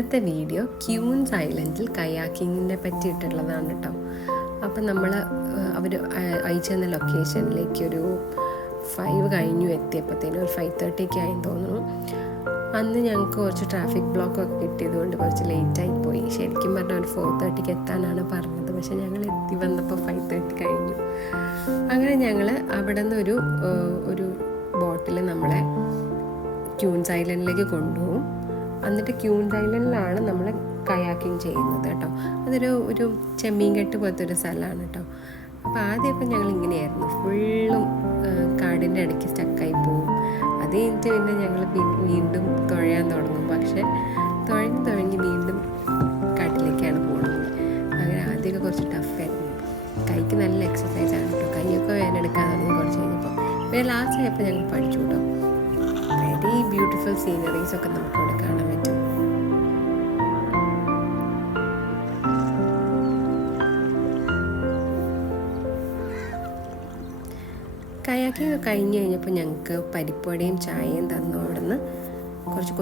ഇന്നത്തെ വീഡിയോ ക്യൂൻസ് ഐലൻഡിൽ കയാക്കിങ്ങിനെ പറ്റിയിട്ടുള്ളതാണ് കേട്ടോ. അപ്പം നമ്മൾ അവർ അയച്ചു തന്ന ലൊക്കേഷനിലേക്ക് ഒരു 5 കഴിഞ്ഞു എത്തിയപ്പോഴത്തേനും ഒരു 5:30 ആയെന്ന് തോന്നുന്നു. അന്ന് ഞങ്ങൾക്ക് കുറച്ച് ട്രാഫിക് ബ്ലോക്കൊക്കെ കിട്ടിയതുകൊണ്ട് കുറച്ച് ലേറ്റായി പോയി. ശരിക്കും പറഞ്ഞാൽ ഒരു 4:30 എത്താനാണ് പറഞ്ഞത്, പക്ഷേ ഞങ്ങൾ എത്തി വന്നപ്പോൾ 5:30 കഴിഞ്ഞു. അങ്ങനെ ഞങ്ങൾ അവിടെ നിന്ന് ഒരു ബോട്ടിൽ നമ്മളെ ക്യൂൻസ് ഐലൻഡിലേക്ക് കൊണ്ടുപോകും. എന്നിട്ട് ക്യൂൻസ് ഐലൻഡിലാണ് നമ്മൾ കയാക്കിങ് ചെയ്യുന്നത് കേട്ടോ. ഒരു ചെമ്മീൻ കെട്ട് പോലത്തെ ഒരു സ്ഥലമാണ് കേട്ടോ. അപ്പോൾ ആദ്യമൊക്കെ ഞങ്ങൾ ഇങ്ങനെയായിരുന്നു, ഫുള്ളും കാടിൻ്റെ ഇടയ്ക്ക് സ്റ്റക്കായി പോവും. അത് കഴിഞ്ഞിട്ട് പിന്നെ ഞങ്ങൾ വീണ്ടും തുഴയാൻ തുടങ്ങും. പക്ഷേ തുഴഞ്ഞ് വീണ്ടും കാട്ടിലേക്കാണ് പോകുന്നത്. അങ്ങനെ ആദ്യമൊക്കെ കുറച്ച് ടഫായിരുന്നു. കൈക്ക് നല്ല എക്സസൈസാണ് കേട്ടോ. കൈയൊക്കെ വേദനെടുക്കാൻ തുടങ്ങി കുറച്ച് കഴിഞ്ഞപ്പോൾ. പിന്നെ ലാസ്റ്റ് ആയപ്പോൾ ഞങ്ങൾ പഠിച്ചു കേട്ടോ. വെരി ബ്യൂട്ടിഫുൾ സീനറീസൊക്കെ നമുക്കിവിടെ കാണാൻ പറ്റും. കയാക്കിങ് കഴിഞ്ഞ് കഴിഞ്ഞപ്പോൾ ഞങ്ങൾക്ക് പരിപ്പുവടയും ചായയും തന്നു. അവിടെ നിന്ന് കുറച്ച്